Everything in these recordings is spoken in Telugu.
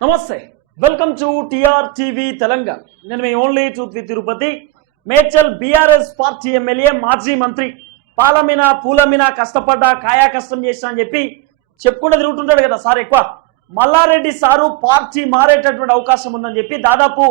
నమస్తే. Welcome to TR TV Telangana నేను మీ only truth with Tirupati Medchal BRS party MLA మాజీ మంత్రి పాలమిన పూలమిన కష్టపడ్డా కాయా కష్టం చేసిన అని చెప్పి చెప్పుకుంటూ తిరుగుతుంటాడు కదా సార్ ఎక్కువ. మల్లారెడ్డి సారు పార్టీ మారేటటువంటి అవకాశం ఉందని చెప్పి దాదాపు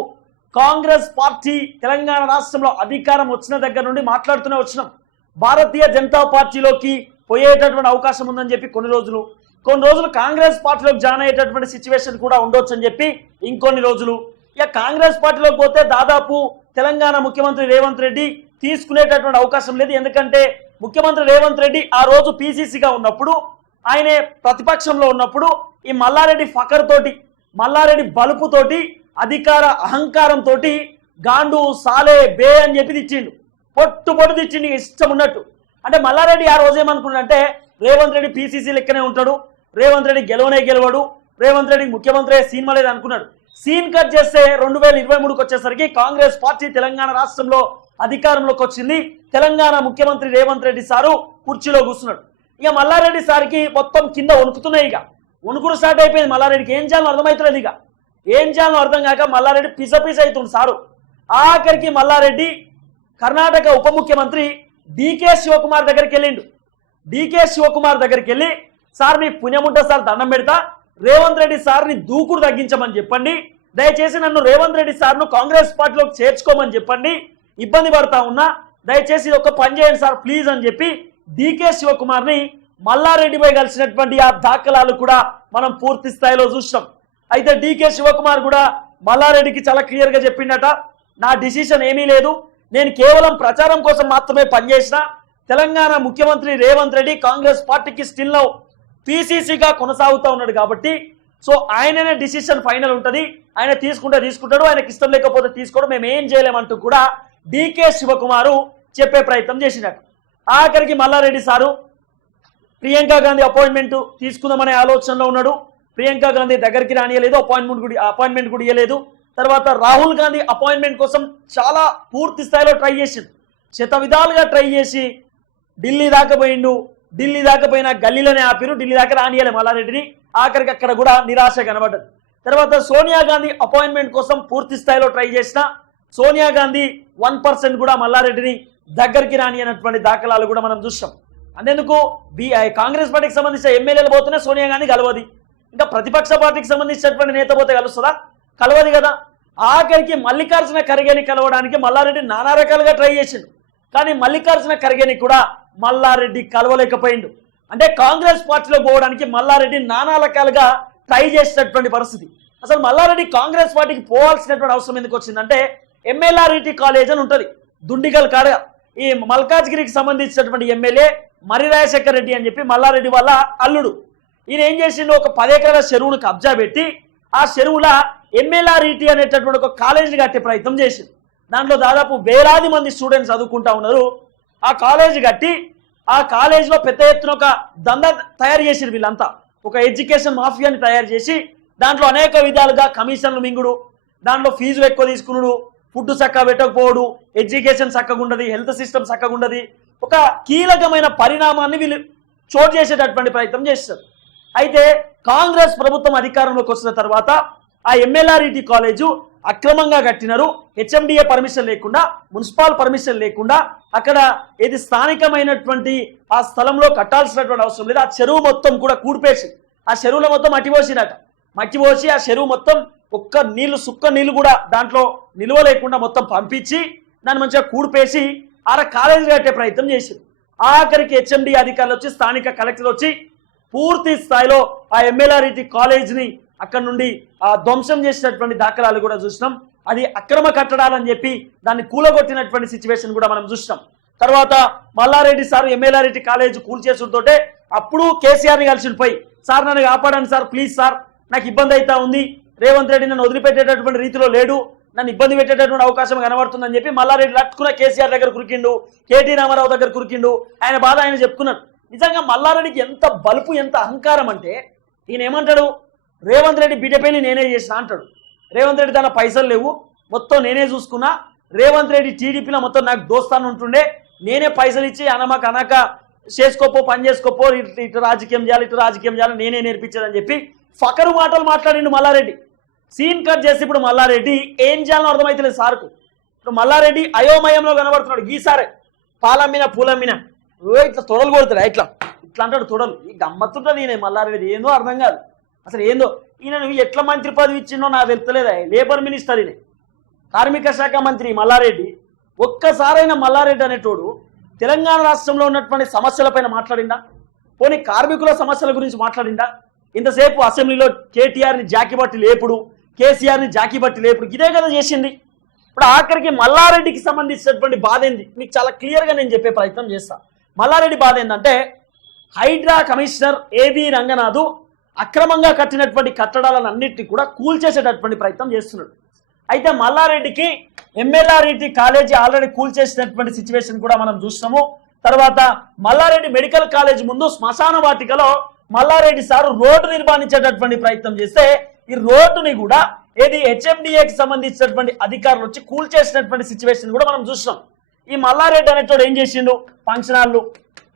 కాంగ్రెస్ పార్టీ తెలంగాణ రాష్ట్రంలో అధికారం వచ్చిన దగ్గర నుండి మాట్లాడుతూనే వచ్చినాం. భారతీయ జనతా పార్టీలోకి పోయేటటువంటి అవకాశం ఉందని చెప్పి కొన్ని రోజులు కొన్ని రోజులు కాంగ్రెస్ పార్టీలోకి జాయిన్ అయ్యేటటువంటి సిచ్యువేషన్ కూడా ఉండొచ్చు అని చెప్పి ఇంకొన్ని రోజులు. ఇక కాంగ్రెస్ పార్టీలోకి పోతే దాదాపు తెలంగాణ ముఖ్యమంత్రి రేవంత్ రెడ్డి తీసుకునేటటువంటి అవకాశం లేదు. ఎందుకంటే ముఖ్యమంత్రి రేవంత్ రెడ్డి ఆ రోజు పీసీసీగా ఉన్నప్పుడు ఆయనే ప్రతిపక్షంలో ఉన్నప్పుడు ఈ మల్లారెడ్డి ఫకర్ తోటి మల్లారెడ్డి బలుపుతోటి అధికార అహంకారంతో గాండు సాలే బే అని చెప్పి తెచ్చిండు పొట్టు పొట్టు తెచ్చిండు ఇష్టం ఉన్నట్టు. అంటే మల్లారెడ్డి ఆ రోజు ఏమనుకున్నాడంటే రేవంత్ రెడ్డి పీసీసీ లెక్కనే ఉంటాడు. రేవంత్ రెడ్డి గెలవనే గెలవడు రేవంత్ రెడ్డి ముఖ్యమంత్రి సీన్ లేదు అనుకున్నాడు. సీన్ కట్ చేస్తే రెండు వేల ఇరవై మూడుకి వచ్చేసరికి కాంగ్రెస్ పార్టీ తెలంగాణ రాష్ట్రంలో అధికారంలోకి వచ్చింది. తెలంగాణ ముఖ్యమంత్రి రేవంత్ రెడ్డి సారు కుర్చీలో కూర్చున్నాడు. ఇక మల్లారెడ్డి సార్కి మొత్తం కింద వణుకుతున్నాయి ఇక. వణుకుడు స్టార్ట్ అయిపోయింది మల్లారెడ్డికి. ఏం చేయాలో అర్థమవుతలేదు ఇక. ఏం చేయాలో అర్థం కాక మల్లారెడ్డి పిస పిస అవుతుంది సారు. ఆఖరికి మల్లారెడ్డి కర్ణాటక ఉప ముఖ్యమంత్రి డికే శివకుమార్ దగ్గరికి వెళ్ళిండు. డికే శివకుమార్ దగ్గరికి వెళ్ళి సార్ మీ పుణ్యం ఉంటే సార్ దండం పెడతా. రేవంత్ రెడ్డి సార్ని దూకుడు తగ్గించమని చెప్పండి. దయచేసి నన్ను రేవంత్ రెడ్డి సార్ను కాంగ్రెస్ పార్టీలోకి చేర్చుకోమని చెప్పండి. ఇబ్బంది పడతా ఉన్నా దయచేసి ఇది ఒక పని చేయండి సార్ ప్లీజ్ అని చెప్పి డికే శివకుమార్ని మల్లారెడ్డిపై కలిసినటువంటి ఆ దాఖలాలు కూడా మనం పూర్తి స్థాయిలో చూసినాం. అయితే డికే శివకుమార్ కూడా మల్లారెడ్డికి చాలా క్లియర్గా చెప్పిండట నా డిసిషన్ ఏమీ లేదు. నేను కేవలం ప్రచారం కోసం మాత్రమే పనిచేసిన. తెలంగాణ ముఖ్యమంత్రి రేవంత్ రెడ్డి కాంగ్రెస్ పార్టీకి స్టిల్ నౌ పీసీసీగా కొనసాగుతూ ఉన్నాడు కాబట్టి సో ఆయననే డిసిషన్ ఫైనల్ ఉంటుంది. ఆయన తీసుకుంటే తీసుకుంటాడు ఆయనకి ఇష్టం లేకపోతే తీసుకోవడం మేము ఏం చేయలేమంటూ కూడా డికే శివకుమారు చెప్పే ప్రయత్నం చేసినట్టు ఆఖరికి మల్లారెడ్డి సారు ప్రియాంక గాంధీ అపాయింట్మెంట్ తీసుకుందామనే ఆలోచనలో ఉన్నాడు. ప్రియాంక గాంధీ దగ్గరికి రానియలేదు అపాయింట్మెంట్ కూడా అపాయింట్మెంట్ కూడా ఇవ్వలేదు తర్వాత రాహుల్ గాంధీ అపాయింట్మెంట్ కోసం చాలా పూర్తి స్థాయిలో ట్రై చేసిండు. శత విధాలుగా ట్రై చేసి ఢిల్లీ దాకా పోయిండు. ఢిల్లీ దాకా పోయిన గల్లీలోనే ఆపిరు ఢిల్లీ దాకా రానియాలి మల్లారెడ్డిని. ఆఖరికి అక్కడ కూడా నిరాశ కనబడ్డది. తర్వాత సోనియా గాంధీ అపాయింట్మెంట్ కోసం పూర్తి స్థాయిలో ట్రై చేసిన సోనియా గాంధీ వన్ పర్సెంట్ కూడా మల్లారెడ్డిని దగ్గరికి రాని అన్నటువంటి దాఖలాలు కూడా మనం చూసాం అందుకు బి కాంగ్రెస్ పార్టీకి సంబంధించిన ఎమ్మెల్యేలు పోతేనే సోనియా గాంధీ కలవది ఇంకా ప్రతిపక్ష పార్టీకి సంబంధించినటువంటి నేత పోతే కలుస్తుందా కలవది కదా. ఆఖరికి మల్లికార్జున ఖర్గేని కలవడానికి మల్లారెడ్డి నానా రకాలుగా ట్రై చేసిండు. కానీ మల్లికార్జున ఖర్గేని కూడా మల్లారెడ్డి కలవలేకపోయిండు. అంటే కాంగ్రెస్ పార్టీలో పోవడానికి మల్లారెడ్డి నానా రకాలుగా ట్రై చేసినటువంటి పరిస్థితి. అసలు మల్లారెడ్డి కాంగ్రెస్ పార్టీకి పోవాల్సినటువంటి అవసరం ఎందుకు వచ్చిందంటే ఎంఎల్ఆర్ఈటి కాలేజ్ అని ఉంటుంది దుండిగల్ కాడ. ఈ మల్కాజ్గిరికి సంబంధించినటువంటి ఎమ్మెల్యే మరి రాజశేఖర్ రెడ్డి అని చెప్పి మల్లారెడ్డి వాళ్ళ అల్లుడు. ఈయన ఏం చేసిండు ఒక పదేకరాల చెరువును కబ్జా పెట్టి ఆ చెరువుల ఎంఎల్ఆర్ఈటి అనేటటువంటి ఒక కాలేజీని కట్టే ప్రయత్నం చేసింది దాంట్లో దాదాపు వేలాది మంది స్టూడెంట్స్ చదువుకుంటా ఉన్నారు ఆ కాలేజీ కట్టి ఆ కాలేజీలో పెద్ద ఎత్తున ఒక దంద తయారు చేసిరు వీళ్ళంతా. ఒక ఎడ్యుకేషన్ మాఫియాని తయారు చేసి దాంట్లో అనేక విధాలుగా కమిషన్లు మింగుడు దాంట్లో ఫీజులు ఎక్కువ తీసుకున్నాడు ఫుడ్ చక్కగా పెట్టకపోవడు ఎడ్యుకేషన్ చక్కగా ఉండదు హెల్త్ సిస్టమ్ చక్కగా ఉండదు ఒక కీలకమైన పరిణామాన్ని వీళ్ళు చోటు చేసేటటువంటి ప్రయత్నం చేస్తారు. అయితే కాంగ్రెస్ ప్రభుత్వం అధికారంలోకి వచ్చిన తర్వాత ఆ ఎంఎల్ఆర్ఈటి కాలేజు అక్రమంగా కట్టినారు. హెచ్ఎండిఏ పర్మిషన్ లేకుండా మున్సిపల్ పర్మిషన్ లేకుండా అక్కడ ఏది స్థానికమైనటువంటి ఆ స్థలంలో కట్టాల్సినటువంటి అవసరం లేదు. ఆ చెరువు మొత్తం కూడా కూడిపేసి ఆ చెరువులో మొత్తం మట్టి మట్టిపోసి మట్టి పోసి ఆ చెరువు మొత్తం ఒక్క నీళ్ళు సుక్క నీళ్ళు కూడా దాంట్లో నిల్వ లేకుండా మొత్తం పంపించి దాన్ని మంచిగా కూడిపేసి ఆడ కాలేజీ కట్టే ప్రయత్నం చేసింది. ఆఖరికి హెచ్ఎండి అధికారులు వచ్చి స్థానిక కలెక్టర్ వచ్చి పూర్తి స్థాయిలో ఆ ఎంఎల్ఆర్ఈటి కాలేజ్ని అక్కడ నుండి ఆ ధ్వంసం చేసినటువంటి దాఖలాలు కూడా చూసినాం. అది అక్రమ కట్టడాలని చెప్పి దాన్ని కూలగొట్టినటువంటి సిచ్యువేషన్ కూడా మనం చూసినాం. తర్వాత మల్లారెడ్డి సార్ ఎమ్మెల్యారెడ్డి కాలేజ్ కూల్చేసుడుతోటే అప్పుడు కేసీఆర్ని కలిసి పోయి సార్ నన్ను కాపాడండి సార్ ప్లీజ్ సార్ నాకు ఇబ్బంది అవుతా ఉంది. రేవంత్ రెడ్డి నన్ను వదిలిపెట్టేటటువంటి రీతిలో లేడు. నన్ను ఇబ్బంది పెట్టేటటువంటి అవకాశం కనబడుతుందని చెప్పి మల్లారెడ్డి లట్టుకున్న కేసీఆర్ దగ్గర కురికిండు కేటీ రామారావు దగ్గర కురికిండు ఆయన బాధ ఆయన చెప్పుకున్నాడు నిజంగా మల్లారెడ్డికి ఎంత బలుపు ఎంత అహంకారం అంటే ఈయన ఏమంటాడు రేవంత్ రెడ్డి బిడ్డపైన నేనే చేసిన అంటాడు. రేవంత్ రెడ్డి తన పైసలు లేవు. మొత్తం నేనే చూసుకున్నా. రేవంత్ రెడ్డి టీడీపీలో మొత్తం నాకు దోస్తాను ఉంటుండే. నేనే పైసలు ఇచ్చి అనమాక అనక చేసుకోపో పని చేసుకోపో ఇటు ఇటు రాజకీయం చేయాలి ఇటు రాజకీయం చేయాలి నేనే నేర్పించాలని చెప్పి ఫకరు మాటలు మాట్లాడిండు మల్లారెడ్డి. సీన్ కట్ చేసి ఇప్పుడు మల్లారెడ్డి ఏం చేయాలో అర్థమైతలేదు సార్కు. ఇప్పుడు మల్లారెడ్డి అయోమయంలో కనబడుతున్నాడు గీసారే పాలమ్మిన పూలమ్మిన ఓ ఇట్లా తొడలు కొడుతాడు ఇట్లా. ఇట్లా అంటాడు తొడలు. ఈ గమ్మత్తుంటుంది ఈయన మల్లారెడ్డి. ఏందో అర్థం కాదు. అసలు ఏందో? ఈయన నువ్వు ఎట్లా మంత్రి పదవి ఇచ్చిందో నాకు తెలుస్తలేదా లేబర్ మినిస్టర్ ఈయన. కార్మిక శాఖ మంత్రి మల్లారెడ్డి. ఒక్కసారైనా మల్లారెడ్డి అనేటోడు తెలంగాణ రాష్ట్రంలో ఉన్నటువంటి సమస్యలపైన మాట్లాడిందా? పోనీ కార్మికుల సమస్యల గురించి మాట్లాడిందా? ఇంతసేపు అసెంబ్లీలో కేటీఆర్ని జాకిబట్టి లేపుడు కేసీఆర్ని జాకిబట్టి లేపుడు ఇదే కదా చేసింది. ఇప్పుడు ఆఖరికి మల్లారెడ్డికి సంబంధించినటువంటి బాధ ఏంది? మీకు చాలా క్లియర్గా నేను చెప్పే ప్రయత్నం చేస్తాను మల్లారెడ్డి బాధ ఏంటంటే హైడ్రా కమిషనర్ ఏబి రంగనాథు అక్రమంగా కట్టినటువంటి కట్టడాలను అన్నిటిని కూడా కూల్చేసేటటువంటి ప్రయత్నం చేస్తున్నాడు. అయితే మల్లారెడ్డికి ఎంఎల్ఆర్ఈటి కాలేజీ ఆల్రెడీ కూల్చేసినటువంటి సిచ్యువేషన్ కూడా మనం చూస్తాము తర్వాత మల్లారెడ్డి మెడికల్ కాలేజ్ ముందు శ్మశాన వాటికలో మల్లారెడ్డి సారు రోడ్డు నిర్మాణించేటటువంటి ప్రయత్నం చేస్తే ఈ రోడ్డుని కూడా ఏది హెచ్ఎండిఏకి సంబంధించినటువంటి అధికారులు వచ్చి కూల్చేసినటువంటి సిచ్యువేషన్ కూడా మనం చూస్తున్నాం. ఈ మల్లారెడ్డి అనేటోడు ఏం చేసిండు? ఫంక్షన్ హాళ్ళు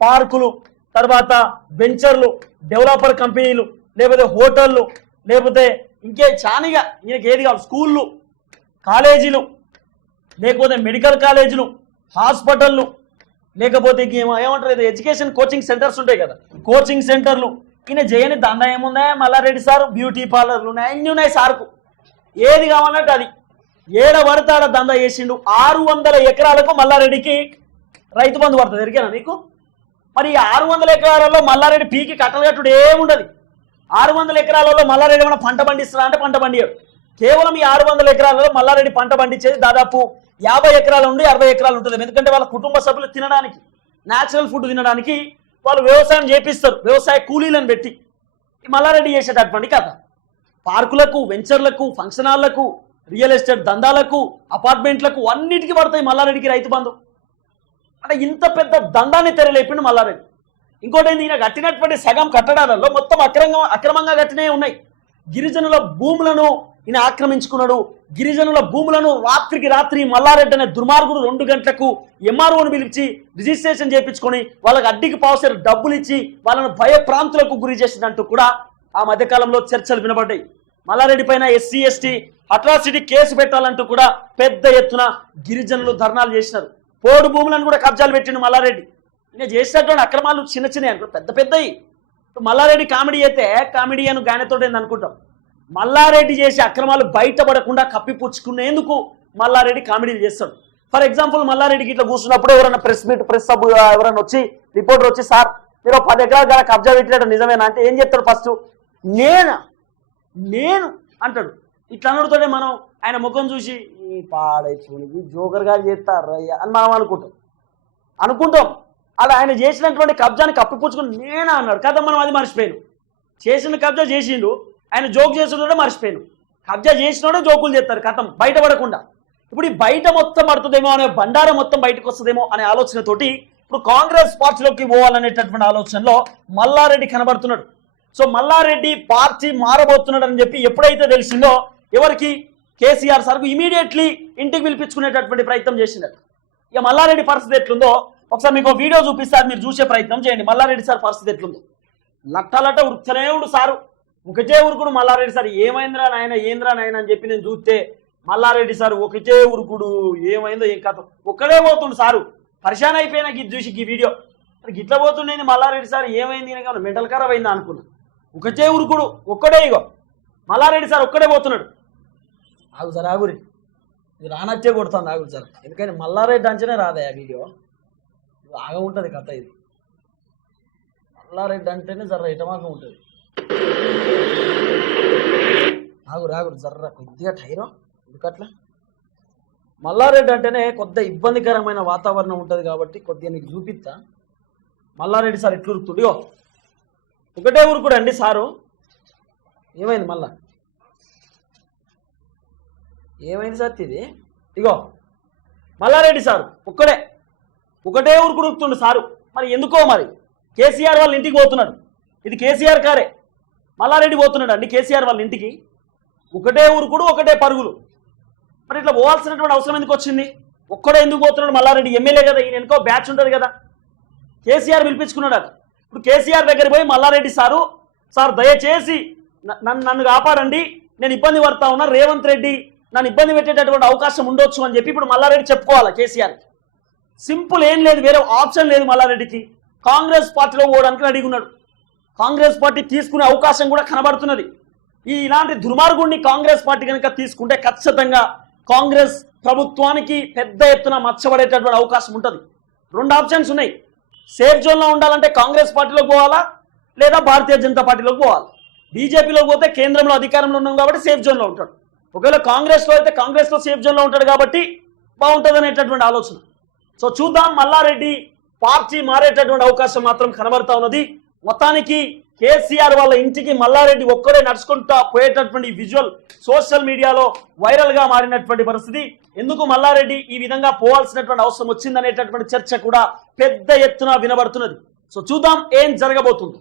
పార్కులు తర్వాత వెంచర్లు డెవలపర్ కంపెనీలు లేకపోతే హోటళ్ళు లేకపోతే ఇంకే చానిగా ఈయనకి ఏది కావాలి? స్కూళ్ళు కాలేజీలు లేకపోతే మెడికల్ కాలేజీలు హాస్పిటళ్ళు లేకపోతే ఇంకేమో ఏమంటారు ఇది? ఎడ్యుకేషన్ కోచింగ్ సెంటర్స్ ఉంటాయి కదా. కోచింగ్ సెంటర్లు. ఈయన చేయని దందా ఏముందా? మల్లారెడ్డి సార్ బ్యూటీ పార్లర్లు ఉన్నాయి. అన్నీ ఉన్నాయి సార్కు. ఏది కావాలంటే అది. ఏడ పడతాడ దందా చేసిండు ఆరు వందల ఎకరాలకు మల్లారెడ్డికి రైతు బంధు పడుతుంది. ఎరికేనా నీకు? మరి ఆరు వందల ఎకరాలలో మల్లారెడ్డి పీకి కట్టలు కట్టుడు ఏముండదు? ఆరు వందల ఎకరాలలో మల్లారెడ్డి ఏమైనా పంట పండిస్తున్నా అంటే పంట పండియడు. కేవలం ఈ ఆరు వందల ఎకరాలలో మల్లారెడ్డి పంట పండించేది దాదాపు యాభై ఎకరాల నుండి అరవై ఎకరాలు ఉంటుంది. ఎందుకంటే వాళ్ళ కుటుంబ సభ్యులు తినడానికి న్యాచురల్ ఫుడ్ తినడానికి వాళ్ళు వ్యవసాయం చేపిస్తారు. వ్యవసాయ కూలీలను పెట్టి. ఈ మల్లారెడ్డి చేసేటటువంటి కథ. పార్కులకు వెంచర్లకు ఫంక్షన్ హాల్లకు రియల్ ఎస్టేట్ దందాలకు అపార్ట్మెంట్లకు అన్నిటికీ పడతాయి మల్లారెడ్డికి రైతు బంధు. అంటే ఇంత పెద్ద దందాన్ని తెరలేపిండు మల్లారెడ్డి. ఇంకోటైంది ఈయన కట్టినటువంటి సగం కట్టడాలలో మొత్తం అక్రమంగా అక్రమంగా కట్టినే ఉన్నాయి. గిరిజనుల భూములను ఈయన ఆక్రమించుకున్నాడు. గిరిజనుల భూములను రాత్రికి రాత్రి మల్లారెడ్డి అనే దుర్మార్గుడు రెండు గంటలకు ఎంఆర్ఓను పిలిచి రిజిస్ట్రేషన్ చేయించుకొని వాళ్ళకి అడ్డికి పావుసేరు డబ్బులు ఇచ్చి వాళ్ళను భయప్రాంతులకు గురి చేసిందంటూ కూడా ఆ మధ్యకాలంలో చర్చలు వినబడ్డాయి. మల్లారెడ్డి పైన ఎస్సీ ఎస్టీ అట్రాసిటీ కేసు పెట్టాలంటూ కూడా పెద్ద ఎత్తున గిరిజనులు ధర్నాలు చేసినారు. పోడు భూములను కూడా కబ్జాలు పెట్టిండు మల్లారెడ్డి. ఇంకా చేసినటువంటి అక్రమాలు చిన్న చిన్నవి అనుకో పెద్ద పెద్దవి. మల్లారెడ్డి కామెడీ అయితే కామెడీ అని గానెతో అనుకుంటాం. మల్లారెడ్డి చేసే అక్రమాలు బయటపడకుండా కప్పిపుచ్చుకునేందుకు మల్లారెడ్డి కామెడీలు చేస్తాడు. ఫర్ ఎగ్జాంపుల్ మల్లారెడ్డికి ఇట్లా కూర్చున్నప్పుడు ఎవరైనా ప్రెస్ మీట్ ప్రెస్ సబ్ ఎవరైనా వచ్చి రిపోర్టర్ వచ్చి సార్ మీరు పది ఎకరాలు కానీ కబ్జా పెట్టినట్టు నిజమేనా? అంటే ఏం చెప్తాడు ఫస్ట్? నేను? నేను? అంటాడు. ఇట్లా అనడుతోనే మనం ఆయన ముఖం చూసి ఈ పాడైపోయి జోకర్ గారు చేస్తారు అని మనం అనుకుంటాం. అనుకుంటాం. అలా ఆయన చేసినటువంటి కబ్జాని కప్పిపుచ్చుకుని నేనా అన్నాడు. కదా మనం అది మర్చిపోయాను. చేసిన కబ్జా చేసిండు. ఆయన జోక్ చేసినోడే మర్చిపోయాను. కబ్జా చేసినోడే జోకులు చేస్తారు కథం. బయటపడకుండా. ఇప్పుడు ఈ బయట మొత్తం పడుతుందేమో అనే బండారం మొత్తం బయటకు వస్తుందేమో అనే ఆలోచనతోటి ఇప్పుడు కాంగ్రెస్ పార్టీలోకి పోవాలనేటటువంటి ఆలోచనలో మల్లారెడ్డి కనబడుతున్నాడు. సో మల్లారెడ్డి పార్టీ మారబోతున్నాడు అని చెప్పి ఎప్పుడైతే తెలిసిందో ఎవరికి? కేసీఆర్ సార్కు ఇమీడియట్లీ ఇంటికి పిలిపించుకునేటటువంటి ప్రయత్నం చేసినారు ఇక మల్లారెడ్డి పరిస్థితి ఎట్లుందో ఒకసారి మీకు వీడియో చూపిస్తారు మీరు చూసే ప్రయత్నం చేయండి. మల్లారెడ్డి సార్ పరిస్థితి ఎట్లుందో. లట్టలట ఉరుకుతూనే ఉండు సారు. ఒకటే ఉరుకుడు మల్లారెడ్డి సార్. ఏమైందిరా నాయన ఏంద్రా నాయన అని చెప్పి నేను చూస్తే మల్లారెడ్డి సార్ ఒకటే ఉరుకుడు ఏమైందో ఏం కథ. ఒక్కడే పోతుండు సారు. పరిశాన్ అయిపోయినా ఇది చూసి ఈ వీడియో. మరి గిట్ల పోతుండేది మల్లారెడ్డి సార్? ఏమైంది అని మెంటల్ ఖరాబ్ అయిందా అనుకున్నా. ఒకటే ఉరుకుడు ఒక్కడే ఇగో. మల్లారెడ్డి సార్ ఒక్కడే పోతున్నాడు. ఆగు సార్ ఆగురి. ఇది రానచ్చే కొడుతుంది ఆగురు సార్. ఎందుకంటే మల్లారెడ్డి అంచనే రాదా ఆ వీడియో? బాగా ఉంటుంది కథ ఇది. మల్లారెడ్డి అంటేనే జర్ర ఇటమాగా ఉంటుంది. రాగు రాగు జర్ర కొద్దిగా టైరో ఎందుకట్లా? మల్లారెడ్డి అంటేనే కొద్ద ఇబ్బందికరమైన వాతావరణం ఉంటుంది కాబట్టి కొద్దిగా నీకు చూపిస్తా. మల్లారెడ్డి సార్ ఎట్లు ఉరుకుతుడు? ఇగో ఒకటే ఉరుకుడు అండి సారు. ఏమైంది మళ్ళా? ఏమైంది సార్ ఇది? ఇగో మల్లారెడ్డి సారు ఒక్కడే. ఒకటే ఊరుకుడు సారు. మరి ఎందుకో మరి? కేసీఆర్ వాళ్ళ ఇంటికి పోతున్నాడు. ఇది కేసీఆర్ కారే. మల్లారెడ్డి పోతున్నాడు అండి కేసీఆర్ వాళ్ళ ఇంటికి. ఒకటే ఉరుకుడు ఒకటే పరుగులు. మరి ఇట్లా పోవాల్సినటువంటి అవసరం ఎందుకు వచ్చింది? ఒక్కడే ఎందుకు పోతున్నాడు మల్లారెడ్డి? ఎమ్మెల్యే కదా ఈయన ఎందుకో బ్యాచ్ ఉంటుంది కదా. కేసీఆర్ పిలిపించుకున్నాడు అది. ఇప్పుడు కేసీఆర్ దగ్గర పోయి మల్లారెడ్డి సారు సార్ దయచేసి నన్ను నన్ను కాపాడండి. నేను ఇబ్బంది పడతా ఉన్నా. రేవంత్ రెడ్డి నన్ను ఇబ్బంది పెట్టేటటువంటి అవకాశం ఉండొచ్చు అని చెప్పి ఇప్పుడు మల్లారెడ్డి చెప్పుకోవాలి కేసీఆర్కి? సింపుల్ ఏం లేదు వేరే ఆప్షన్ లేదు మల్లారెడ్డికి. కాంగ్రెస్ పార్టీలో పోవడానికి అడిగి ఉన్నాడు కాంగ్రెస్ పార్టీ తీసుకునే అవకాశం కూడా కనబడుతున్నది. ఈ ఇలాంటి దుర్మార్గుడిని కాంగ్రెస్ పార్టీ కనుక తీసుకుంటే ఖచ్చితంగా కాంగ్రెస్ ప్రభుత్వానికి పెద్ద ఎత్తున మచ్చబడేటటువంటి అవకాశం ఉంటుంది. రెండు ఆప్షన్స్ ఉన్నాయి. సేఫ్ జోన్లో ఉండాలంటే కాంగ్రెస్ పార్టీలోకి పోవాలా? లేదా భారతీయ జనతా పార్టీలోకి పోవాలి? బీజేపీలో పోతే కేంద్రంలో అధికారంలో ఉన్నాం కాబట్టి సేఫ్ జోన్లో ఉంటాడు. ఒకవేళ కాంగ్రెస్లో అయితే కాంగ్రెస్లో సేఫ్ జోన్లో ఉంటాడు కాబట్టి బాగుంటుంది అనేటటువంటి ఆలోచన. సో చూద్దాం మల్లారెడ్డి పార్టీ మారేటటువంటి అవకాశం మాత్రం కనబడతా ఉన్నది. మొత్తానికి కేసీఆర్ వాళ్ళ ఇంటికి మల్లారెడ్డి ఒక్కడే నడుచుకుంటా పోయేటటువంటి విజువల్ సోషల్ మీడియాలో వైరల్గా మారినటువంటి పరిస్థితి. ఎందుకు మల్లారెడ్డి ఈ విధంగా పోవాల్సినటువంటి అవసరం వచ్చిందనేటటువంటి చర్చ కూడా పెద్ద ఎత్తున వినబడుతున్నది. సో చూద్దాం ఏం జరగబోతుంది.